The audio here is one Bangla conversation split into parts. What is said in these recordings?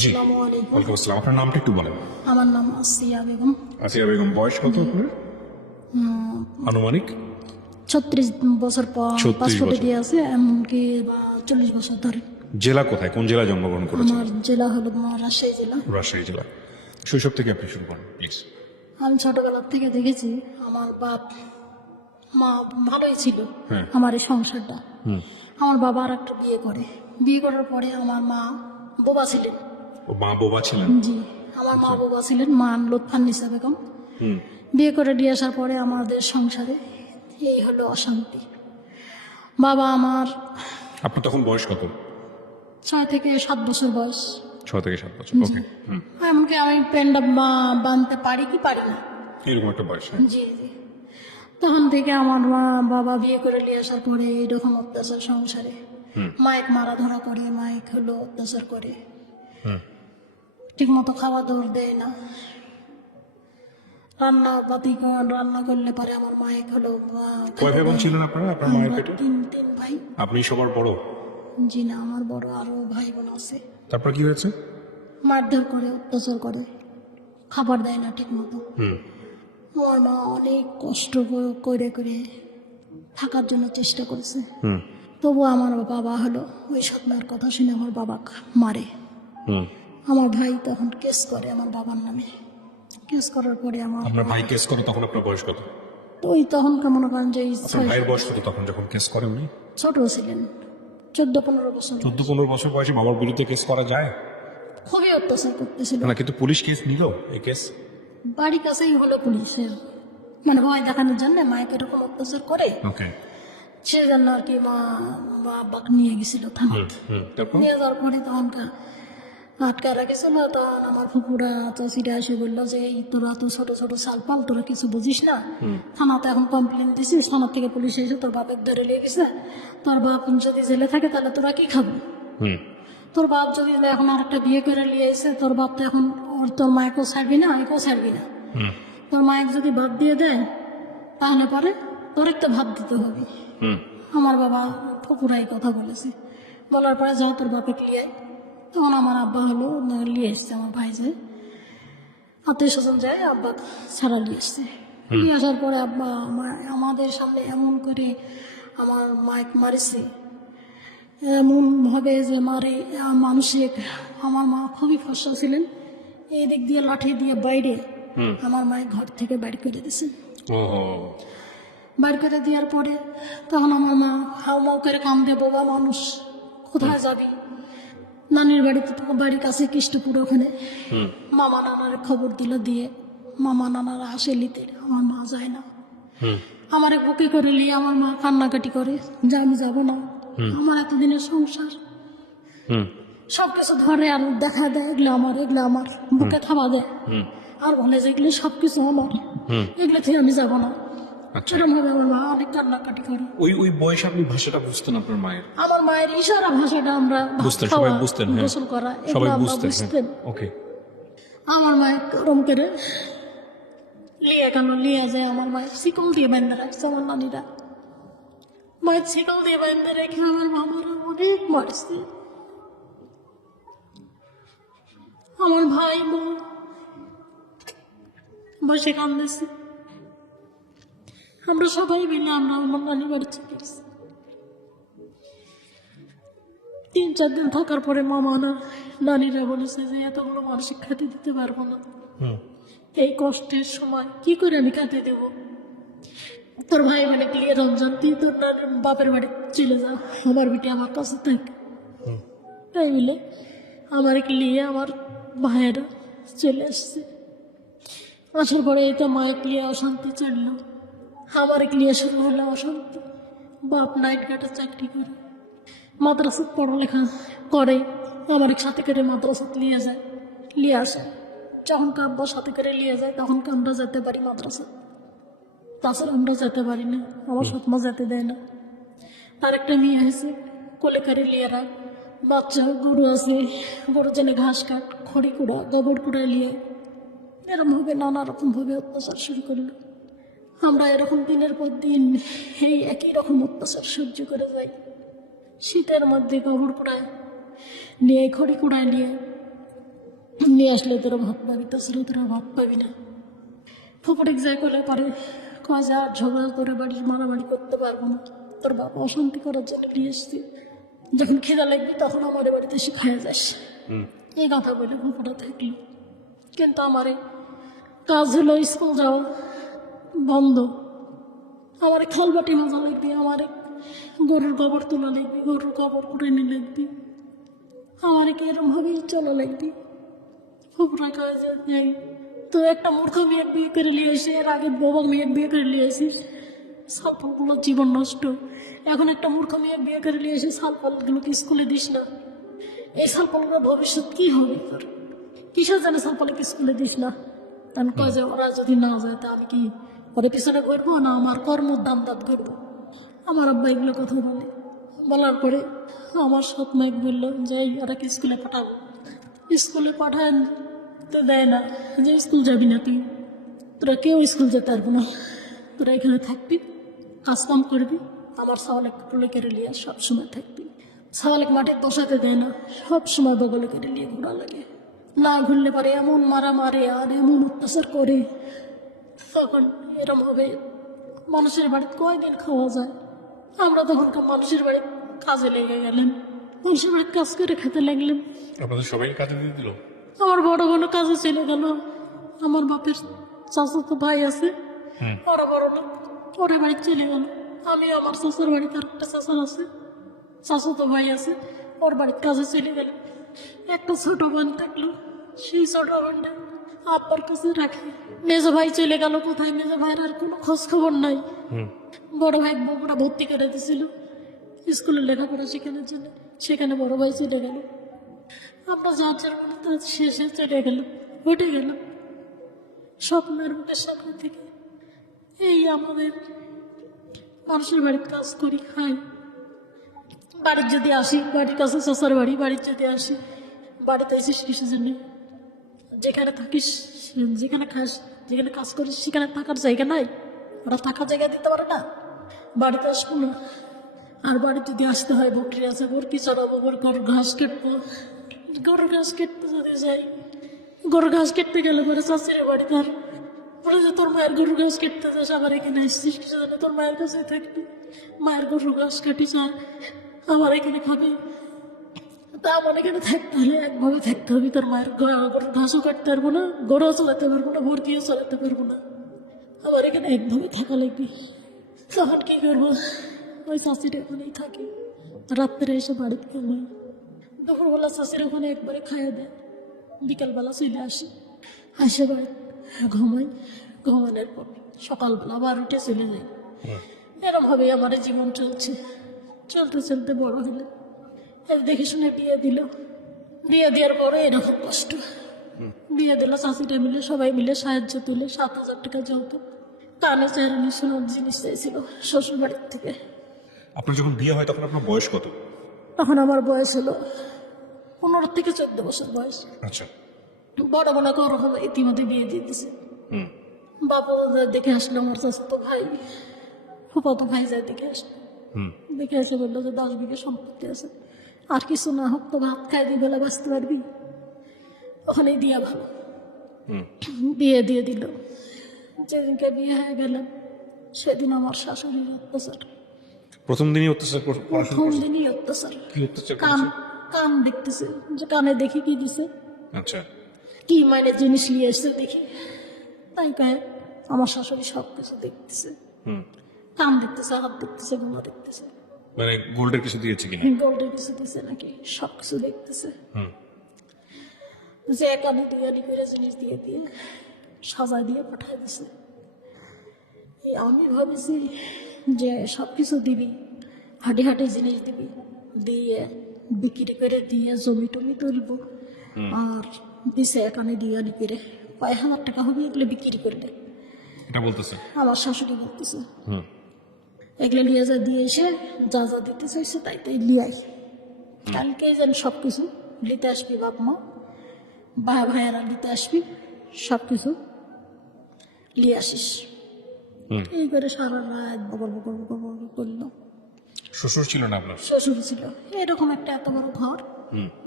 জি, আসসালামু আলাইকুম। ওয়ালাইকুম আসসালাম। আপনার নামটা একটু বলেন। আমার নাম আসিয়া বেগম। আসিয়া বেগম, বয়স কত আপনার? আনুমানিক 36 বছর 36 পাসপোর্টে বছর। দিয়ে আছে, এমনকি 40 বছর ধরে। জেলা কোথায়, কোন জেলায় জন্মগ্রহণ করেছেন? আমার জেলা হলো তোমার রাজশাহী জেলা। রাজশাহী জেলা। শৈশব থেকে আপনি শুরু করেন প্লিজ। আমি ছোটবেলা থেকে দেখেছি আমার বাপ মা ভালোই ছিল। হ্যাঁ। আমার এই সংসারটা, আমার বাবা আর একটা বিয়ে করে, বিয়ে করার পরে আমার মা বোবা ছিলেন। ও মা বোবা ছিলেন? জি, আমার মা বোবা ছিলেন, মা লুৎফান্নিসা বেগম। বিয়ে করে দিয়ে আসার পরে আমাদের সংসারে এই হলো অশান্তি। বাবা আমার আপনার তখন বয়স কত? 6 থেকে 7 বছর বয়স। 6 থেকে 7 বছর, ওকে। এমনকি আমি প্যান্টটা বাঁধতে পারি কি পারি না। এরকম একটা বয়স। জি জি। তখন থেকে আমার বাবা বিয়ে করে নিয়ে আসার পরে এইরকম অত্যাচার সংসারে, মাইক মারা ধরা করে, মাইক হলো অত্যাচার করে, ঠিক মতো খাওয়া দাওয়ার দেয় না, রান্না করলে পরে আমার মাইক হলো কয় ভাই বোন ছিলেন আপনারা, আপনার মায়ের আমরা পেটে? তিন ভাই। আপনি সবার বড়? জি না, আমার বড় আরো ভাই বোন আছে। তারপর কি হয়েছে? মারধর করে, অত্যাচার করে, খাবার দেয় না ঠিক মতো। আমার মা অনেক কষ্ট করে করে থাকার জন্য চেষ্টা করেছে, তবু আমার বাবা হলো ওই স্বপ্নের কথা শুনে আমার বাবা মারে। আমার ভাই তখন কেস করে আমার বাবার নামে। কেস করার পরে আমার আপনার ভাই কেস করে, তখন আপনার বয়স কত? তো ওই তখন কেমন করেন যে এই আপনার ভাইয়ের বয়স কত তখন যখন কেস করেন উনি? ছোট ছিলেন, 14-15 বছর। 14-15 বছর বয়সে বাবার বিরুদ্ধে কেস করা যায় খুবই অত্যাচার করতেছিল। না? কিন্তু পুলিশ কেস নিল এই কেস? বাড়ির কাছেই হলো পুলিশের, মানে ভয় দেখানোর জন্য মাইকে এরকম অত্যাচার করে, ওকে। সেজন্য আর কি মা বাবাকে নিয়ে গেছিল থানাতে। তারপর? নিয়ে যাওয়ার পরে তখন আটকা রেখেছিল। তখন আমার ফুপুরা চাষিরা এসে বললো যে এই তোরা তো ছোট ছোট সালপাল, তোরা কিছু বুঝিস না, থানাতে এখন কমপ্লেন দিছিস, থানা থেকে পুলিশ এসে তোর বাপের ধরে নিয়ে গেছে, তোর বাপ যদি জেলে থাকে তাহলে তোরা কি খাবি? তোর বাপ যদি এখন আর একটা বিয়ে করে নিয়ে এসে, তোর বাপ তো এখন তোর মায়েকেও ছাড়বি না, একেও ছাড়বি না। তোর মায়ের যদি ভাত দিয়ে দেয় তাহলে পরে তোর একটা ভাত দিতে হবে। আমার বাবা ফুপুরাই কথা বলেছে, বলার পরে যা তোর বাপে ক্লিয়ার। তখন আমার আব্বা হলো নিয়ে এসছে, আমার ভাই যে আত্মীয় স্বজন যায়, আব্বা ছাড়া নিয়ে এসছে। নিয়ে আসার পরে আব্বা আমাদের সামনে এমন করে আমার মাইক মারিছে, এমন ভাবে যে মারে মানসিক। আমার মা খুবই ফর্সা ছিলেন, এই দিক দিয়ে লাঠি দিয়ে বাইরে আমার মায়ের ঘর থেকে বাইর করে দিয়েছে। বাইর করে দেওয়ার পরে তখন আমার মা হাউমাউ করে কান্দে, বাবা মানুষ কোথায় যাবি? নানির বাড়িতে, তো বাড়ির কাছে কৃষ্ণপুর, ওখানে মামা নানার খবর দিল, দিয়ে মামা নানারা আসে নিতে, আমার মা যায় না। আমার বুকে করে নিয়ে আমার মা কান্নাকাটি করে যে আমি যাবো না, আমার এতদিনের সংসার সবকিছু ধরে আর দেখা দেয়, এগুলো আমার বুকে থাবা দেয় আর বলে যে এগুলো সবকিছু আমার, এগুলো থেকে আমি যাবো না। এরকম ভাবে আমার মা অনেক কান্নাকাটি করে। ওই বয়সে আপনি ভাষাটা বুঝতেন আপনার মায়ের? আমার মায়ের ইশারা ভাষাটা আমরা বুঝতেন, সবাই বুঝতেন, গোসল করা সবাই এগুলো আমরা বুঝতেন। বুঝতেন। ওকে। আমার মায়ের গরম করে লিয়ে গেল, লিয়ে যায় আমার মায়ের শিকল দিয়ে বেঁধে রাখছে আমার নানিরা। মায়ের শিকল দিয়ে বেঁধে রেখে আমার মামারা অনেক মারছে। আমার ভাই বোন বসে কান্দেছে, আমরা সবাই মিলে আমরা আমার নানি বাড়ি চলে গেছি। 3-4 দিন থাকার পরে মামা নানিরা বলেছে যে এতগুলো মানসিক খাতে দিতে পারবো না, এই কষ্টের সময় কি করে আমি খাতে দেব? তোর ভাই মানে গিয়ে রমজান তুই তোর বাপের বাড়ি চলে যা, আমার বেটি আমার কাছে থাক। তাই বলে আমার নিয়ে আমার ভাইয়েরা চলে আসছে। আসার পরে এই তো মায়ের নিয়ে অশান্তি চলল, আমার নিয়ে শুরু হলো অশান্তি। বাপ নাইট গার্ডে চাকরি করে, মাদ্রাসা পড়ালেখা করে, আমার সাথে করে মাদ্রাসা নিয়ে আসে। যখন আব্বা সাথে করে নিয়ে যায় তখন আমরা যেতে পারি মাদ্রাসা, তাছাড়া আমরা যেতে পারি না, আমার সৎমা যেতে দেয় না। তার একটা মেয়ে হয়েছে, কোলে করে নিয়ে রাখ, বাচ্চা গরু আছে, গরু জেনে ঘাস কাট, খড়ি কুড়া, গোবর কুড়া নিয়ে এরকম ভাবে নানা রকম ভাবে অত্যাচার শুরু করলো। আমরা এরকম দিনের পর দিন এই একই রকম অত্যাচার সহ্য করে যাই। শীতের মধ্যে গোবর কুড়ায় নিয়ে, খড়ি কুড়ায় নিয়ে নিয়ে আসলে তোরা ভাত পাবি, তাছাড়া তোরা ভাত পাবি না। ফুপুরিক যাই করলে পারে কয় যে আর ঝগড়া করে বাড়ির মারামারি করতে পারবো না, তোর বাবা অশান্তি করার জন্য নিয়ে এসছি, যখন খিদা লাগবে তখন আমার বাড়িতে এসে খাইয়া যাস। এই কথা বলে ফুপুরা থাকলো। কিন্তু আমার কাজ হলো স্কুল যাওয়া বন্ধ, আমার খালবাটি মাজা লাগবে, আমার গরুর গোবর তোলা লাগবে, গরুর গোবর কুড়ানি লাগবে, আমার এরম ভাবেই চলা লাগবে। ফুপুরা কয় যে এই তো একটা মূর্খ মেয়ে বিয়ে করে নিয়ে এসে, এর আগে বাবা মেয়ে বিয়ে করে নিয়ে আসিস, সালফলগুলো জীবন নষ্ট। এখন একটা মূর্খ মেয়ে বিয়ে করে নিয়ে এসে সালফলগুলোকে স্কুলে দিস না, এই সালফলগুলো ভবিষ্যৎ কি হবে তোর? কিসের জানে সালফলকে স্কুলে দিস না? কারণ কয় যে ওরা যদি না যায় তা আমি কি ওদের পিছনে ঘুরবো না আমার কর্মর দাম দাঁত ঘুরবো? আমার আব্বা এগুলো কথা বলে, বলার পরে আমার সৎ মাইক বললো যে ওরাকে স্কুলে পাঠাবো। স্কুলে পাঠায় তো দেয় না, যে স্কুল যাবি না তুই, তোরা কেউ স্কুল যেতে পারবো না, তোরা এখানে থাকবি, কাজকাম করবি, আমার সাওয়ালেক টুলে কেড়ে নিয়ে সবসময় থাকবি। সাওয়ালেক মাঠে বসাতে দেয় না, সবসময় বগলে কেড়ে নিয়ে ঘোরা লাগে, না ঘুরলে পারে এমন মারা মারে আর এমন অত্যাচার করে। তখন এরম হবে, মানুষের বাড়িতে কয়দিন খাওয়া যায়? আমরা তখনকার মানুষের বাড়ি কাজে লেগে গেলেন, মানুষের বাড়িতে কাজ করে খেতে লাগলেন। আপনাদের সবাই কাজে দিয়ে দিল? আমার বড় বোন কাজে চলে গেল, আমার বাপের চাচাতো ভাই আছে, ওরা বড় লোক, ওরা বাড়ি চলে গেল। আমি আমার চাচার বাড়িতে আর একটা চাচার আছে, চাচাতো ভাই আছে, ওর বাড়ির কাজে চলে গেল। একটা ছোট বোন থাকলো, সেই ছোট বোনটা আব্বার কাছে রাখে। মেজো ভাই চলে গেল কোথায়, মেজো ভাইয়ের আর কোনো খোঁজ খবর নাই। বড় ভাই বগুড়া ভর্তি করে দিয়েছিল স্কুলে লেখাপড়া শেখানোর জন্য, সেখানে বড় ভাই চলে গেল। আমরা যার যার মনে তার শেষে চলে গেল, উঠে গেল স্বপ্নের মুখের সামনে থেকে। এই আমাদের মানুষের বাড়ির কাজ করি, খাই। বাড়ির যদি আসি, বাড়ির কাছে চাচার বাড়ি, বাড়ির যদি আসি, বাড়িতে এসে কিসের জন্য? যেখানে থাকিস, যেখানে খাস, যেখানে কাজ করিস সেখানে থাকার জায়গা নাই, ওরা থাকার জায়গা দিতে পারে না, বাড়িতে আসবো না। আর বাড়ি যদি আসতে হয়, বকরি আছে, বরকি চড়াবো, গরুর ঘাস কাটবো, গরুর ঘাস কাটতে যদি যাই, গরুর ঘাস কাটতে গেলে পরে চাষির বাড়ি তার বলে যে তোর মায়ের গরুর ঘাস কাটতে যাস, আবার এখানে আসছিস কিছু জানে, তোর মায়ের কাছে থাকবি, মায়ের গরুর ঘাস কাটিস আর আমার এখানে খাবি। তা আমার এখানে থাকতে হলে একভাবে থাকতে হবে, তোর মায়ের গরুর ঘাসও কাটতে পারবো না, গরুও চালাতে পারবো না, ভর্তিও চালাতে পারবো না, আমার এখানে একভাবে থাকা লাগবে। তখন কি করবো? ওই চাষির ওখানেই থাকি, রাত্রে এসে বাড়িতে ঘুমাই, দুপুরবেলা চাষির ওখানে একবারে খাইয়ে দেয়, বিকালবেলা চলে আসি, আসে বাড়ি ঘুমাই, ঘুমানোর পর সকালবেলা আবার উঠে চলে যাই। এরমভাবেই আমার জীবন চলছে। চলতে চলতে বড় হলে দেখে শুনে বিয়ে দিল, বিয়ে দেওয়ার পরে এরকম কষ্ট। বিয়ে দিল চাষিটা মিলে, সবাই মিলে সাহায্য তুলে 7,000 টাকা যৌতুক, কানে চাইরানি সোনার জিনিস চাইছিল শ্বশুর বাড়ির থেকে। আপনার যখন বিয়ে হয় তখন আপনার বয়স কত? তখন আমার বয়স হলো 15 থেকে 14 বছর বয়স। আচ্ছা। বড় বোনাকে ওরকম ইতিমধ্যে বিয়ে দিয়ে দিছে। বাবা দেখে আসলো, আমার চাচাতো ভাই, ফুফাতো ভাই যায় দেখে আসলো, দেখে এসে বললো যে 10 বিঘা সম্পত্তি আছে, আর কিছু না হোক তো ভাত খাই দিয়ে বেলা বাঁচতে পারবি, ওখানেই দিয়া ভালো। বিয়ে দিয়ে দিল। যেদিনকে বিয়ে হয়ে গেলাম সেদিন আমার শাশুড়ির অত্যাচার, প্রথম দিনই অত্যাচার প্রথম দিনই অত্যাচার। কি অত্যাচার কান করেছে? কান দেখতেছে, যে কানে দেখি কি দিছে, আচ্ছা। কি মানে জিনিস নিয়ে এসছে দেখি, তাই কয়ে আমার শাশুড়ি সব কিছু দেখতেছে, কান দেখতেছে, হাত দেখতেছে, গুলো দেখতেছে, মানে গোল্ডের কিছু দিয়েছে কিনা? গোল্ডের কিছু দিছে নাকি, সব কিছু দেখতেছে। যে কানে টিয়ারি করে জিনিস দিয়ে দিয়ে সাজায় দিয়ে পাঠায় দিছে। আমি ভাবিছি যে সব কিছু দিবি, হাঁটি হাঁটি জিনিস দিবি, দিয়ে বিক্রি করে দিয়ে জমি টমি তুলবো, আর দিছে এখানে দিয়ে করে 5,000 টাকা হবে এগুলো বিক্রি করলে। এটা বলতেছে আমার শাশুড়ি বলতেছে এগুলো নিয়ে যা দিয়ে এসে যা যা দিতে চাইছে তাই তাই লিয়াই, কালকে যেন সব কিছু নিতে আসবি, বাপ মা ভাই ভাইয়েরা নিতে আসবি, সব কিছু নিয়ে আসিস। এই করে সারা রাত বকর বকর বকর বকর করলো। শ্বশুর ছিল না আপনার? শ্বশুর ছিল। এরকম একটা এত বড় ঘর,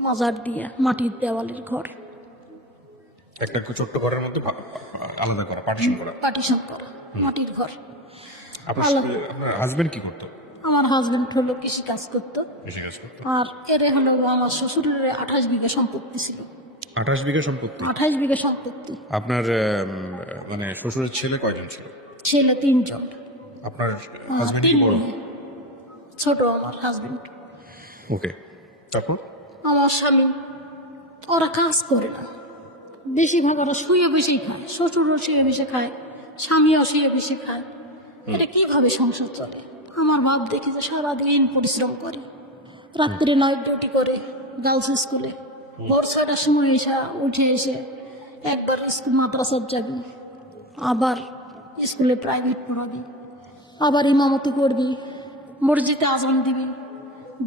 মাজার দিয়ে মাটির দেওয়ালের ঘর, একটা ছোট্ট ঘরের মধ্যে আলাদা করা, পার্টিশন করা। পার্টিশন করা, মাটির ঘর। আপনার আপনার হাজবেন্ড কি করতো? আমার হাজবেন্ড হলো কৃষি কাজ করতো, কৃষি কাজ করতো। আর এরে হলো আমার শ্বশুরের 28 বিঘা সম্পত্তি ছিল। 28 বিঘা সম্পত্তি? 28 বিঘা সম্পত্তি। আপনার মানে শ্বশুরের ছেলে কয়জন ছিল? ছেলে 3 জন। আপনার হাজবেন্ড কি 3 বড়? মেয়ে। ছোট আমার হাজবেন্ড। ওকে, তারপর? আমার স্বামী, ওরা কাজ করে না, বেশিরভাগ ওরা শুয়ে বসেই খায়। শ্বশুরও শুয়ে বসে খায়, স্বামীও শুয়ে বসে খায়। এটা কিভাবে সংসার চলে? আমার বাপ দেখি যে সারাদিন পরিশ্রম করে, রাত্রে নাইট ডিউটি করে গার্লস স্কুলে। ভোর 6টার সময় উঠে এসে একবার স্কুল মাদ্রাসার যাবি, আবার স্কুলে প্রাইভেট পড়াবি, আবার ইমামতি করবি, মসজিদে আজান দিবি,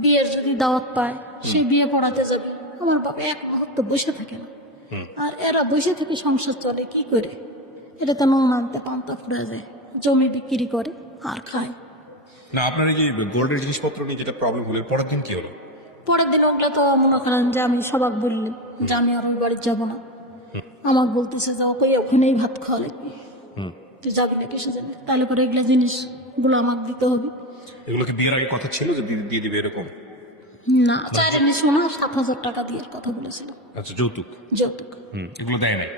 বিয়ের যদি দাওয়াত পায় সেই বিয়ে পড়াতে যাবি। আমার বাবা এক মুহূর্ত বসে থাকে না। আর এরা বসে থেকে সংসার চলে কি করে? এটা তো নুন আনতে পান্তা ফুরা যায়, জমি বিক্রি করে আর খায়। না, আপনার এই যে গোল্ডের জিনিসপত্র নিয়ে যেটা প্রবলেম হলো, পরের দিন কি হলো? পরের দিন ওগুলো তো মনে করেন যে আমি সবাক বললাম যে আমি আর ওই বাড়ি যাবো না। আমাকে বলতেছে যে ওকে ওখানেই ভাত খাওয়া লাগবে, তুই যাবি না কিসে যাবি? তাহলে করে এগুলো জিনিসগুলো আমাকে দিতে হবে। এগুলো কি বিয়ের আগে কথা ছিল যে দিয়ে দিবে এরকম? না, চাইনি শোনা 7,000 টাকা দিয়ে কথা বলেছিল। আচ্ছা, যৌতুক? যৌতুক। এগুলো দেয় নাই?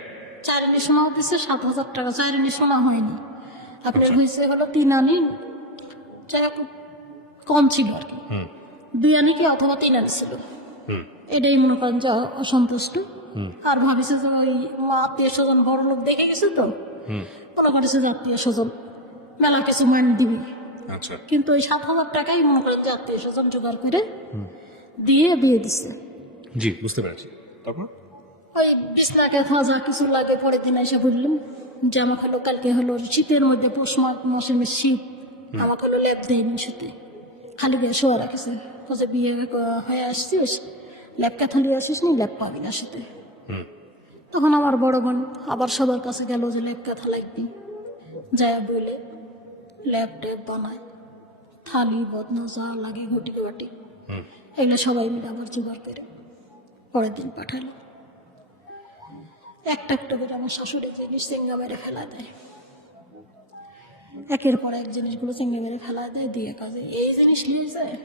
চাইনি শোনাও দিচ্ছে 7,000 টাকা, চাইনি শোনা হয়নি। আপনার হয়েছে হলো 3 আনি, যাই হোক কম ছিল আর কি, 2 আনি কি অথবা 3 আনি ছিল। এটাই মনে করেন যে অসন্তুষ্ট। আর ভাবিছে যে ওই আত্মীয় স্বজন বড় লোক দেখে গেছে তো, মনে করেছে যে আত্মীয় স্বজন মেলা কিছু মান দিবি। আচ্ছা, কিন্তু ওই 7,000 টাকাই মনে করেন যে আত্মীয় স্বজন জোগাড় করে দিয়ে বিয়ে দিচ্ছে। জি, বুঝতে পেরেছি। তারপর? ওই বিছনাকে যা কিছু লাগে পরের দিন এসে বললাম যে আমাকে হলো কালকে হলো শীতের মধ্যে পৌষ মাসের শীত, আমাকে হলো ল্যাপ দেয়নি শীতে, খালি গায়ে শোয়া রাখেছে। বলছে বিয়ে হয়ে আসছিস, ল্যাপ কাঁথা নিয়ে আসিস নি, ল্যাপ পাবি না শীতে। তখন আমার বড় বোন আবার সবার কাছে গেল যে ল্যাপ কাঁথা লাগবি, যায় বলে ল্যাপ ট্যাপ বানায়, থালি বদনা যা লাগে ঘটি বাটি এগুলো সবাই মিলে আবার জোগাড় করে পরের দিন পাঠালো। একটা একটা করে আমার শাশুড়ি জিনিস চিংড়া মেরে ফেলা দেয়, একের পর এক জিনিসগুলো চিংড়ি মেরে ফেলা দেয় দিয়ে কাজে এই জিনিস নিয়ে যায়,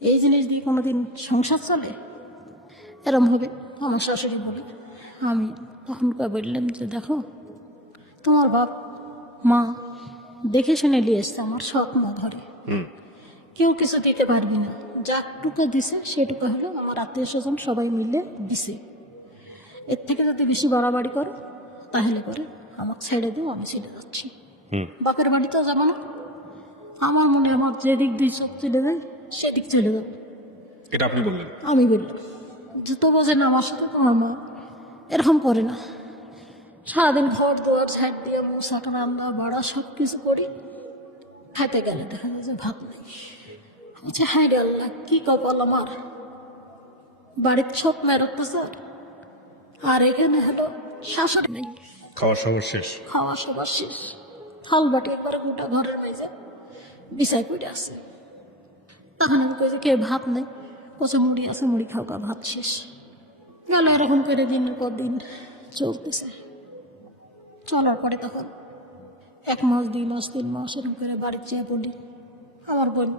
এই জিনিস দিয়ে কোনোদিন সংসার চলে? এরম হবে? আমার শাশুড়ি বলে। আমি তখন বললাম যে দেখো, তোমার বাপ মা দেখে শুনে নিয়ে এসছে আমার সৎ মা ধরে, কেউ কিছু দিতে পারবি না, যাটুকু দিছে সেটুকু হলো আমার আত্মীয় স্বজন সবাই মিলে দিছে। এর থেকে যদি বেশি বাড়াবাড়ি করে তাহলে করে আমাকে ছেড়ে দেবো, আমি ছেড়ে যাচ্ছি, বাপের বাড়িতেও যাবো না। আমার মনে আমার যেদিক দিয়ে চোখ চলে যায় সেদিক চলে যাবে। এটা আপনি বললেন? আমি বললাম যে তো বোঝে না আমার সাথে তোমার মা এরকম করে না, সারাদিন ঘর দুয়ার ছাইড দিয়ে মশাটা রান্না বাড়া সব কিছু করি, খাইতে গেলে দেখা যায় যে ভাত নেই। বলছে হায় রে আল্লাহ, কি কপাল আমার, বাড়ির সব মেরোতেছে আর এখানে হলো শাশুড়ি নেই, খাওয়ার সবার শেষ? খাওয়া সবার শেষ, থাল বাটি একবারে গোটা ঘরের মেঝে বিছাই পড়ে আছে। তখন আমি কই যে কে ভাত নেই, কোচা মুড়ি আছে, মুড়ি খাও, ভাত শেষ। গেল এরকম করে দিনের পর দিন চলতেছে। চলার পরে তখন 1 মাস 2 মাস 3 মাস এরকম করে বাড়ির চেয়ে পড়ি, আমার বোন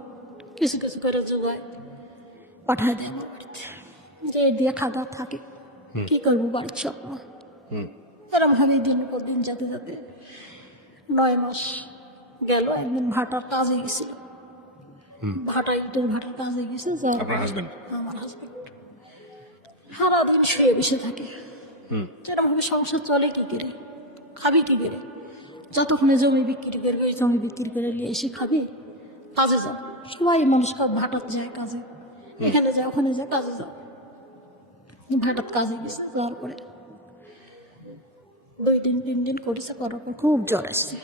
কিছু কিছু করে জোগায় পাঠায় দেয় আমার বাড়িতে, যে এই দিয়ে খাওয়া থাকে, কি করবো বাড়ির সব মা। এরকম ভাবে দিনের পর দিন যেতে যেতে 9 মাস গেল। একদিন ভাটার কাজে গেছিল, ভাটা ইটের ভাটার কাজে গেছে, আপনার হাজবেন্ড? আমার হাজবেন্ড সারাদিন শুয়ে বসে থাকে। যেরকম ভাবে সংসার চলে কি করে, খাবি কি করে? যতক্ষণে জমি বিক্রি করবে, ওই জমি বিক্রি করে নিয়ে এসে খাবি, কাজে যাও। সবাই মানুষ ভাটাত যায় কাজে, এখানে যায় ওখানে যায়, কাজে যাও। ভাটাত কাজে গেছে, যাওয়ার পরে 2 দিন 3 দিন করেছে, করার পর খুব জ্বর আসছে।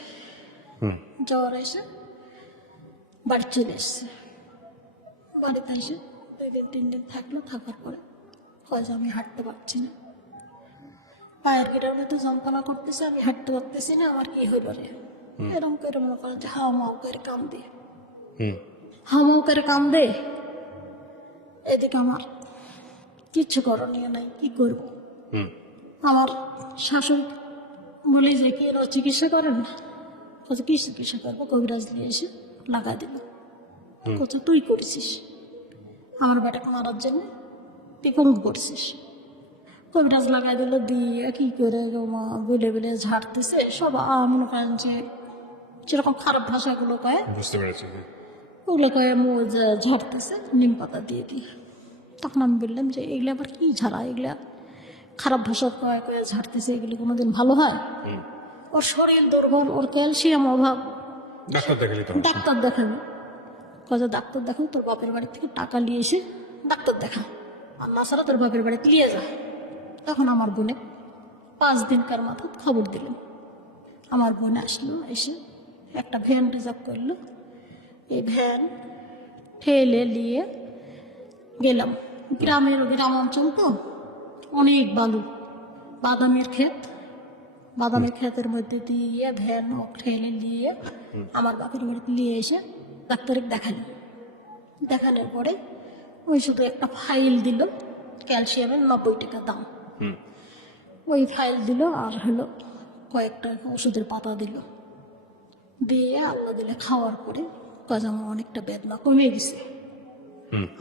জ্বর এসে বাড়ি চলে এসছে। বাড়িতে এসে 2 দিন 3 দিন থাকলো, থাকার পরে কয় যে আমি হাঁটতে পারছি না, পায়ের গিটার মধ্যে যন্ত্রণা করতেছে, আমি হাঁটতে পারতেছি না, আমার কি হইল রে? এরকম করে মনে করেন যে হাও মাও করে কাম দে, হাও মাও করে কাম দে। এদিকে আমার কিচ্ছু করণীয় নাই, কি করবো? আমার শাশুড়ি বলে যে কি এরা চিকিৎসা করেন না, কোথায় কি চিকিৎসা করবো, কবিরাজ নিয়ে এসে লাগা দিল। কোথায় তুই করেছিস আমার বেটাকে মারার জন্য, তুই পঙ্গু করছিস। কবিরাজ লাগাই দিল, দিয়ে কি করে মা বলে বলে ঝাড়তেছে সব। মনে করেন যে যেরকম খারাপ ভাষাগুলো কয়, বুঝতে পেরেছি। ওগুলো কয়ে ঝাড়তেছে নিম পাতা দিয়ে দিয়ে। তখন আমি বললাম যে এগুলো আবার কি ঝাড়া, এগুলা খারাপ ভাষা কয়ে কয়ে ঝাড়তেছে, এগুলি কোনোদিন ভালো হয়? ওর শরীর দুর্বল, ওর ক্যালসিয়াম অভাব, ডাক্তার দেখালি তো? ডাক্তার দেখাবি। কত ডাক্তার দেখাও, তোর বাপের বাড়ি থেকে টাকা নিয়ে এসে ডাক্তার দেখা, আর না ছাড়া তোর বাপের বাড়িতে নিয়ে যা। তখন আমার বোনে 5 দিনকার মাথায় খবর দিলেন। আমার বোন আসলো, এসে একটা ভ্যান রিজার্ভ করলো। এই ভ্যান ঠেলে নিয়ে গেলাম। গ্রাম অঞ্চল তো, অনেক বালু, বাদামের ক্ষেত, বাদামের ক্ষেতের মধ্যে দিয়ে ভ্যান ঠেলে নিয়ে আমার বাপের বাড়িতে নিয়ে এসে ডাক্তারে দেখালাম। দেখানোর পরে ওই শুধু একটা ফাইল দিল, ক্যালসিয়ামের 90 টাকা দাম। ওই ফাইল দিল, আর হলো কয়েকটা ওষুধের পাতা দিল, দিয়ে আল্লাহ দিলে খাওয়ার পরে কাজ আমার অনেকটা বেদনা কমে গেছে।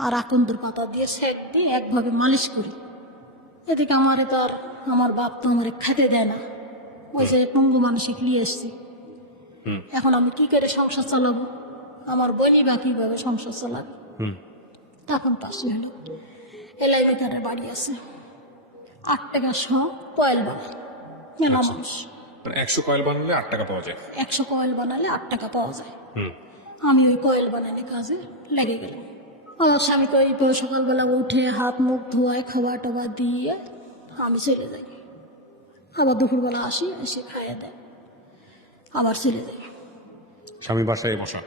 আর আকন্দর পাতা দিয়ে সেক দিয়ে একভাবে মালিশ করি। এদিকে আমারে তো আর আমার বাপ তো আমারে খেতে দেয় না, ওই যে পঙ্গু মানসিক নিয়ে এসছি। এখন আমি কি করে সংসার চালাবো, আমার বোনই বা কিভাবে সংসার চালাবে? তখন পাশে হলো এলাই বেকারের বাড়ি আছে, 8 টাকা কয়েল বানায় মেলা মানুষ। 100 কয়েল বানালে 8 টাকা পাওয়া যায়। 100 কয়েল বানালে 8 টাকা পাওয়া যায়। আমি ওই কয়েল বানানোর কাজে লেগে গেলাম। আমার স্বামীকে ওই সকালবেলা উঠে হাত মুখ ধোয়ায়, খাবার টাবার দিয়ে আমি চলে যাই। আবার দুপুরবেলা আসি, এসে খাইয়ে দেয়, আবার চলে যাই। স্বামী বাসায় বসা,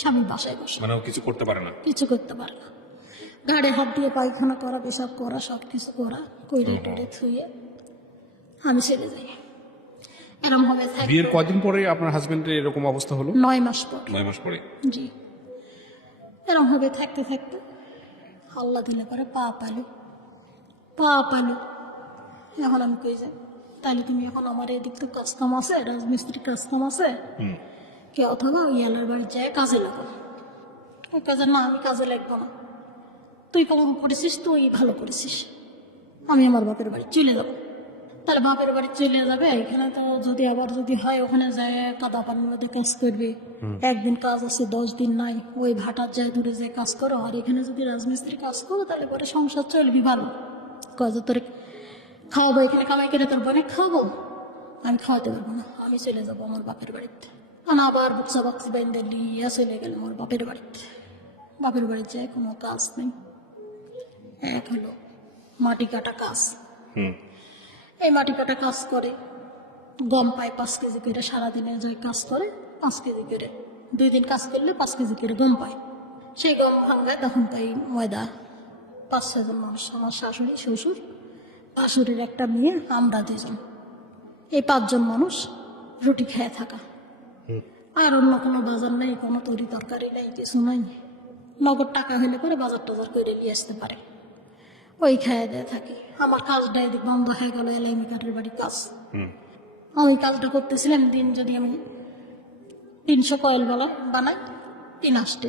স্বামীর বাসায় বসে মানে ও কিছু করতে পারে না? কিছু করতে পারে না। ঘাড়ে হাত দিয়ে পায়খানা করা, পেশাব করা, সব কিছু করা, কইরে টরে থুয়ে আমি চলে যাই। এরম হবে বিয়ের কদিন পরে আপনার হাজবেন্ডের এরকম অবস্থা হলো? 9 মাস পর। 9 মাস পরে? জি। এরম হবে থাকতে থাকতে আল্লাহ দিলে পরে পা পাইলো। এখন আমি কই যাই, তাহলে তুমি এখন আমার এদিক তো কাজ কাম আছে, রাজমিস্ত্রি কাজ কাম আছে, কে অথবা ওই এলার বাড়ি যায় কাজে লাগো। ওই কাজে না, আমি কাজে লাগবো না, তুই কেমন করেছিস, তুই ভালো করেছিস, আমি আমার বাপের বাড়ি চলে যাবো। তাহলে বাপের বাড়ি চলে যাবে, এখানে তো যদি আবার যদি হয় ওখানে যায় কাদা পানির মধ্যে কাজ করবে, একদিন কাজ আছে 10 দিন নাই, ওই ভাটার যায় দূরে যায় কাজ করো, আর এখানে যদি রাজমিস্ত্রি কাজ করো তাহলে পরে সংসার চলবি ভালো। কাজ তোর খাওয়াবো, এখানে কামাই করে তোর বোনে খাওয়াবো, আমি খাওয়াতে পারবো না, আমি চলে যাবো আমার বাপের বাড়িতে। কারণ আবার বুকসা বাক্সি বেঁধে নিয়ে চলে গেল আমার বাপের বাড়িতে। বাপের বাড়িতে যায় কোনো কাজ নেই, এক হলো মাটি কাটা কাজ। এই মাটি কাটা কাজ করে, গম পায় 5 কেজি করে, সারাদিনে যায় কাজ করে 5 কেজি করে, 2 দিন কাজ করলে 5 কেজি করে গম পায়। সেই গম ভাঙ্গায় তখন তাই ময়দা। 5-6 জন মানুষ, আমার শাশুড়ি, শ্বশুর, শাশুড়ির একটা মেয়ে, আমরা 2 জন, এই 5 জন মানুষ রুটি খেয়ে থাকা। আর অন্য কোনো বাজার নেই, কোনো তরি তরকারি নেই, কিছু নাই। নগদ টাকা হলে পরে বাজার টাজার করে নিয়ে আসতে পারে, ওই খাইয়ে দিয়ে থাকি। আমার কাজটা এদিক বন্ধ হয়ে গেল, এলাই মেকারের বাড়ি কাজ। আমি কাজটা করতেছিলাম, দিন যদি আমি 300 কয়েল বানাই, 3 আসতে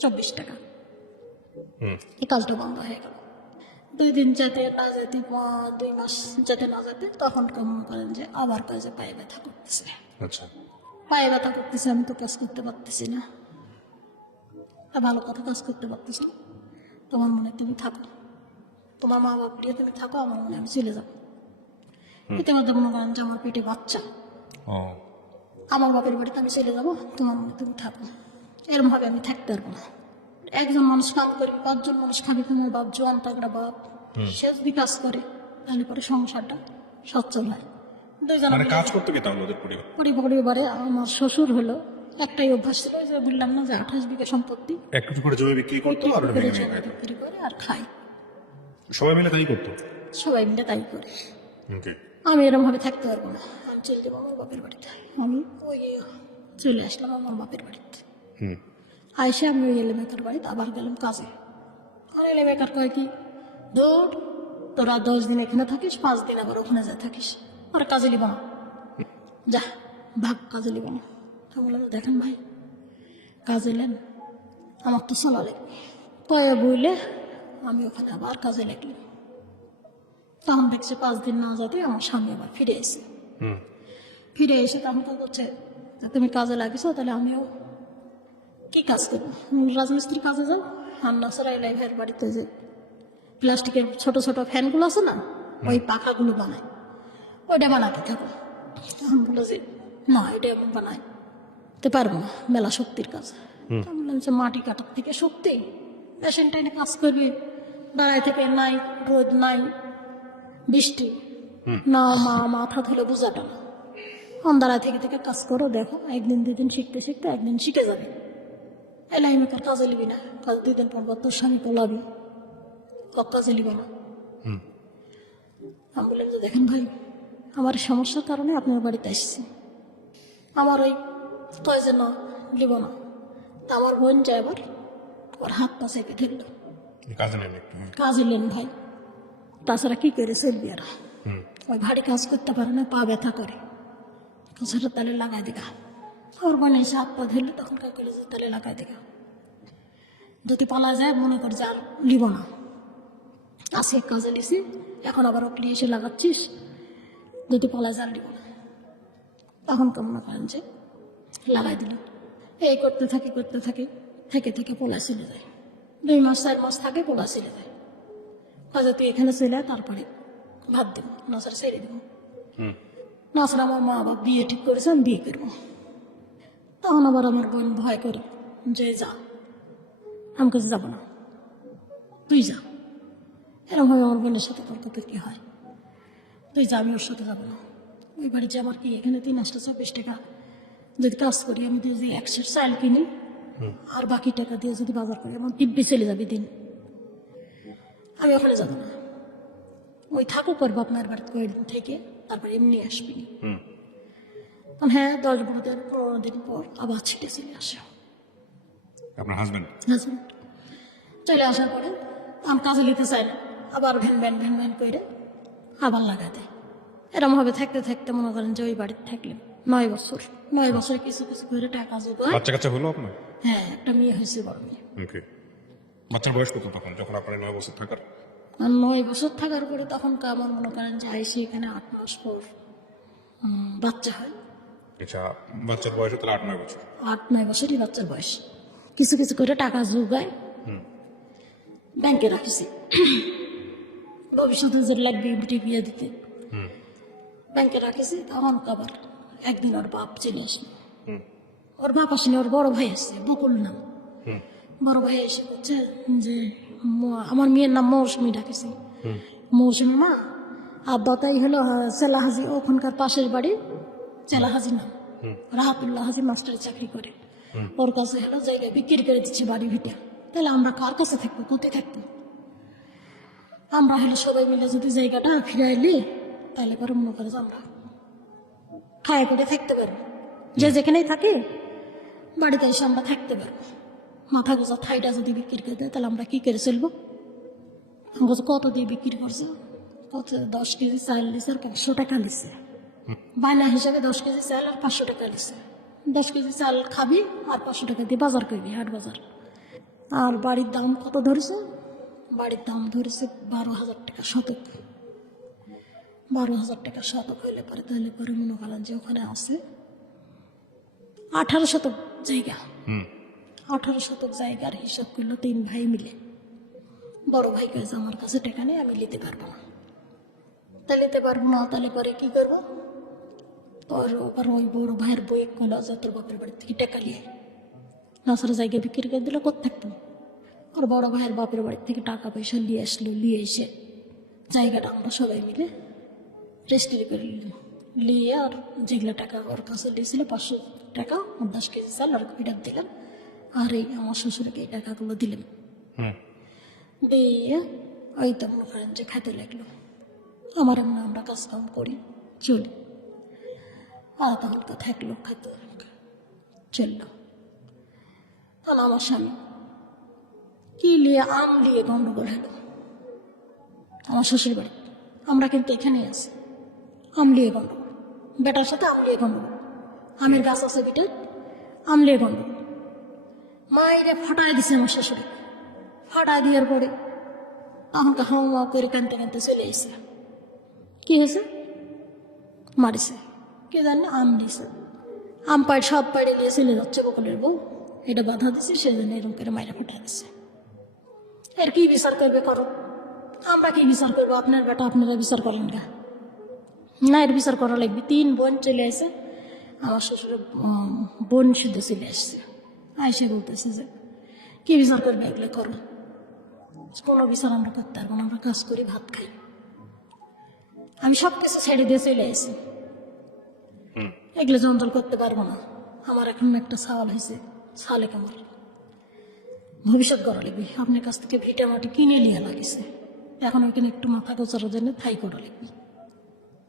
24 টাকা। এই কাজটা বন্ধ হয়ে গেল। 2 দিন যেতে না যেতে, 2 মাস যেতে না যেতে, তখন মনে করেন যে আবার কাজে পায়ে ব্যথা করতেছে। আচ্ছা, পায়ে ব্যথা করতেছে, আমি তো কাজ করতে পারতেছি না, ভালো কথা কাজ করতে পারতেছি না। তোমার মনে তুমি থাকো, তোমার মা বাপ নিয়ে তুমি থাকো, আমার মনে আমি চলে যাবো। এতে মধ্যে মনে করেন যে আমার পেটে বাচ্চা, আমার বাপের বাড়িতে আমি চলে যাবো, তোমার মনে তুমি থাকো। এরম ভাবে আমি থাকতে পারবো না। একজন মানুষ কাম করবে, 5 জন মানুষ খাবি, তোমার বাপ জোয়ান তাগড়া বাপ, সে যদি কাজ করে তাহলে পরে সংসারটা সচ্ছল হয়। 2 জন মানে কাজ করতে কি তাহলে ওদের পরিবারে আমার শ্বশুর হলো একটাই অভ্যাস ছিল, যে বললাম না যে 28 বিঘা সম্পত্তি, একটু করে জমি বিক্রি করতো আর ওটা ভেঙে ভেঙে খাইতো। বিক্রি করে আর খাই, সবাই মিলে তাই করতো। সবাই মিলে তাই করে। ওকে, আমি এরকম ভাবে থাকতে পারবো না, আমি চলে যাবো আমার বাপের বাড়িতে। আমি ওই চলে আসলাম আমার বাপের বাড়িতে। আইসে আমি ওই এলেমেকার বাড়িতে আবার গেলাম কাজে। আর এলেমেকার কয় কি, ধর তোরা 10 দিন এখানে থাকিস, 5 দিন আবার ওখানে যা থাকিস, আর কাজে লিব না, যা ভাগ, কাজে লিব না। আমি বললাম দেখেন ভাই, কাজে নেন, আমার তো চলা লাগবে। কয়ে বইলে আমি ওখানে আবার কাজে লাগলাম। তখন দেখছি 5 দিন না যেতে আমার স্বামী আবার ফিরে এসে তখন তো বলছে যে তুমি কাজে লাগিস, তাহলে আমিও কি কাজ করবো, রাজমিস্ত্রি কাজে যাও। আর নাসারা এলাই ভাইয়ের বাড়িতে যে প্লাস্টিকের ছোট ছোট ফ্যানগুলো আছে না, ওই পাখাগুলো বানায়, ওইটা বানাতে থাকো। তখন বললো যে না, এটা আমি বানাইতে পারবো না, মেলা শক্তির কাজ। আমি বললাম যে মাটি কাটার থেকে শক্তি, মেশিন টাইনে কাজ করবি, দাঁড়ায় থেকে নাই, রোদ নাই, বৃষ্টি না, মাথা ধরে বোঝাটা না, দাঁড়ায় থেকে থেকে কাজ করো, দেখো একদিন 2 দিন শিখতে শিখতে একদিন শিখে যাবে। এলাই আমি তোর কাজে লিবি না, কাজ 2 দিন পর তোর স্বামী পোলাবি, কাজে লিবি না। আমি বললাম যে দেখেন ভাই, আমার সমস্যার কারণে আপনার বাড়িতে এসেছি, আমার ওই তয় যে না লিব না। তা আমার বোন যায় আবার ওর হাত পা চেপে ধরল, কাজে নেন ভাই, তাছাড়া কি করে চলবি আর। ওই ভারী কাজ করতে পারে না, পা ব্যথা করে, সেটা তালে লাগাই দেখা। ওর বোন এসে হাত পা ধরলে তখন কা করে যে তালে লাগাই দেখা, যদি পালা যায় মনে করে যে আর লিব না, আসে কাজে লিছি, এখন আবার ওকে এসে লাগাচ্ছিস, যদি পালা যায় আর লিব না। তখন কেমন করেন যে লাগাই দিল, এই করতে থাকি থেকে থেকে পোলা চলে যায়। 2 মাস 4 মাস থাকে, পোলা চলে যায়। কাজে তুই এখানে চলে আয়, তারপরে ভাত দেব, নাচার ছেড়ে দেবো। নাচার আমার মা বাবা বিয়ে ঠিক করেছে, আমি বিয়ে করবো। তখন আবার আমার বোন ভয় করে যে যা, আমি কাছে যাবো না, তুই যা। এরকম ভাবে আমার বোনের সাথে তর্ক তৈরি হয়, তুই যা, আমি ওর সাথে যাবো না। ওই বাড়িতে আমার কি এখানে 324 টাকা যদি কাজ করি, আমি যদি 100 চাল কিনি আর বাকি টাকা দিয়ে যদি বাজার করি, আমার দিব্যি চলে যাবে দিন। আমি ওখানে যাবো না, ওই থাকো করবো আপনার বাড়িতে কয়েকদিন থেকে, তারপরে এমনি আসবি। হ্যাঁ, 10-12 দিন 15 দিন পর আবার ছিটে চলে আসে আপনার হাজবেন্ড। চলে আসার পরে আমি কাজে নিতে চাই না, আবার ভ্যান ভ্যান করে আবার লাগাই দেয়। এরকম ভাবে থাকতে থাকতে মনে করেন যে ওই বাড়িতে থাকলাম 9 বছর। 9 বছরে কিছু কিছু করে টাকা জোগায়। বাচ্চা কাচ্চা হলো আপনার? হ্যাঁ, একটা মেয়ে হয়েছে, বড় মেয়ে। ওকে। বাচ্চার বয়স কত তখন, যখন আপনার 9 বছর থাকার? আর 9 বছর থাকার পরে তখন আমার মনে করেন যে আইসি এখানে 8 মাস পর বাচ্চা হয়। আচ্ছা, বাচ্চার বয়স তাহলে 8-9 বছর। 8-9 বছরই বাচ্চার বয়স। কিছু কিছু করে টাকা জোগায়, ব্যাংকে রাখিছি, ভবিষ্যতে যে লাগবে বুটি বিয়ে দিতে, ব্যাংকে রাখিছি। তখন আবার একদিন ওর বাপ চলে আসলো। ওর বাপ আসেনি, ওর বড় ভাই আসছে, বকুল নাম। বড় ভাই এসে বলছে যে আমার মেয়ের নাম মৌসুমি ডাকেছি, মৌসুমি মা, আব্বা তাই হলো চেলা হাজি, ওখানকার পাশের বাড়ি চেলা হাজি নাম, রাহাতুল্লাহ হাজি মাস্টারের চাকরি করে, ওর কাছে হলো জায়গা বিক্রি করে দিচ্ছে বাড়ি ভিটা। তাহলে আমরা কার কাছে থাকবো, কোথায় থাকবো? আমরা হলে সবাই মিলে যদি জায়গাটা ফিরাইলি, তাহলে পরে মনে করে যে আমরা খায় করে থাকতে পারবো, যে যেখানেই থাকে বাড়িতে এসে আমরা থাকতে পারবো। মাথা গোজা থাইটা যদি বিক্রি করে দেয়, তাহলে আমরা কি করে চলবো? কত দিয়ে বিক্রি করছে? কত? 10 কেজি চাল দিচ্ছে আর 500 টাকা নিচ্ছে, বায়না হিসাবে 10 কেজি চাল আর 500 টাকা নিচ্ছে। 10 কেজি চাল খাবি আর 500 টাকা দিয়ে বাজার করবি, হাট বাজার। আর বাড়ির দাম কত ধরেছে? বাড়ির দাম ধরেছে 12,000 টাকা শতক। 12,000 টাকা শতক হইলে পরে, তাহলে পরে মনে করেন যে ওখানে আছে 18 শতক জায়গা। 18 শতক জায়গার হিসাব করলো 3 ভাই মিলে। বড় ভাই কেছে আমার কাছে টাকা নেই, আমি নিতে পারবো না। তাহলে নিতে পারবো না, তাহলে পরে কি করবো? তোর ওই বড় ভাইয়ের বই কলা যে তোর বাপের বাড়ি থেকে টাকা নিয়ে নাসার জায়গা বিক্রি করে দিলে কোথা থাকতাম? আর বড় ভাইয়ের বাপের বাড়ি থেকে টাকা পয়সা নিয়ে আসলো, নিয়ে এসে জায়গাটা আমরা সবাই মিলে রেজিস্ট্রি করে নিয়ে, আর যেগুলো টাকা ওর কাছে দিয়েছিল 500 টাকা, 10 কেজি চাল আর ফিরাত দিলাম। আর এই আমার শ্বশুরকে এই টাকাগুলো দিলাম, দিয়ে ওই তো মনে করেন যে খেতে লাগলো। আমার এমন আমরা কাজ কাম করি, চলি, আর তখন তো থাকলো, খেতে চললো। তখন আমার স্বামী কি নিয়ে আম নিয়ে গন্ডগোল হলো। আমার শ্বশুর বাড়ি। আমরা কিন্তু এখানেই আছি, আমলিয়ে গন্ডগোল, বেটার সাথে আমলিয়ে গন্ডগোল, আমের গাছ আছে বিটে, আমলিয়ে গন্ডগোল। মায়েরে ফাটাই দিছে আমার শ্বশুরে, ফাটাই দেওয়ার পরে তখনকে হাওয়া করে কানতে কানতে চলে এসে কি হয়েছে, মারিছে, কে জানে আম দিছে, আম পাড় সব পাড়ে নিয়ে চলে যাচ্ছে বকুলের বউ, এটা বাধা দিছে, সেজন্য এরকম করে মায়েরা ফাটাই দিছে। এর কি বিচার করবে করো, আমরা কি বিচার করবো, আপনার বেটা আপনারা বিচার করেন গা না, এর বিচার করা লাগবে। 3 বোন চলে আসে, আমার শ্বশুরের বোন শুদ্ধ চলে আসছে, আইসে বলতেছে যে কি বিচার করবে, এগুলো করো। কোনো বিচার আমরা করতে পারবো না, আমরা কাজ করি, ভাত খাই। আমি সব কিছু ছেড়ে দিয়ে চলে আসি, এগুলো জঞ্জল করতে পারবো না। আমার এখন একটা ছাওয়াল হয়েছে, ছালে আমার ভবিষ্যৎ করা লাগবে। আপনার কাছ থেকে ভিটা মাটি কিনে নিয়ে লাগিছে, এখন ওইখানে একটু মাথা গোচানোর জন্য থাই করা লাগবে।